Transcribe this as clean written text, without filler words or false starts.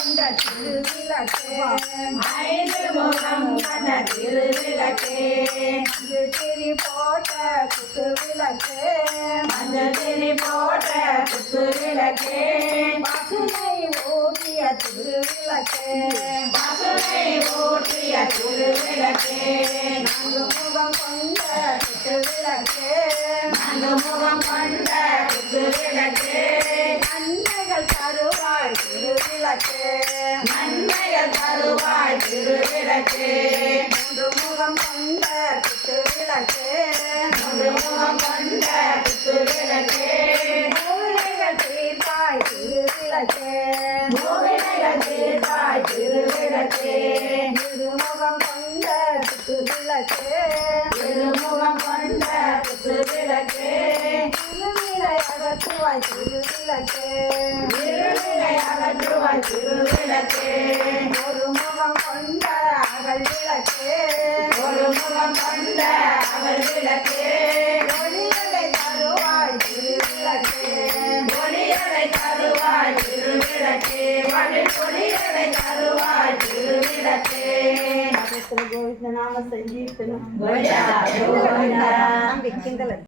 கொண்ட திருவிளக்கே ஐந்து முகம் கொண்ட திருவிளக்கே மஞ்சள் திரி போட்ட குத்து விளக்கே மஞ்சள் திரி போட்ட குத்து விளக்கே பசுமை ஊட்டிய திருவிளக்கே பசுமை ஊற்றிய திருவிளக்கே நான்கு முகம் கொண்ட குத்து விளக்கே நான்கு முகம் கொண்ட குத்து விளக்கே நன்மைகள் தருவாய் திருவிளக்கே நன்மைகள் தருவாய் திருவிளக்கே மூன்று முகம் கொண்ட குத்து விளக்கே மூன்று முகம் கொண்ட குத்து விளக்கே மூவினைகள் தீர்ப்பாய் திருவிளக்கே மூவினைகள் தீர்ப்பாய் திருவிளக்கே திருமுகம் கொண்ட குத்து விளக்கே திருமுகம் கொண்ட குத்து விளக்கே திருவினை அகற்றுவாய் திருவிளக்கே இருளினை அகற்றுவாய் திருவிளக்கே ஒரு முகம் கொண்ட அகல் விளக்கே ஒரு முகம் கொண்ட அகல் விளக்கே ஒளியலை தருவாய் திருவிளக்கே ஒளியலை தருவாய் திருவிளக்கே வழி ஒளியலை தருவாய் திருவிளக்கே கோவிந்த நாம சங்கீர்த்தனம் கோவிந்தா கோவிந்தா நம்பிக்கின்றன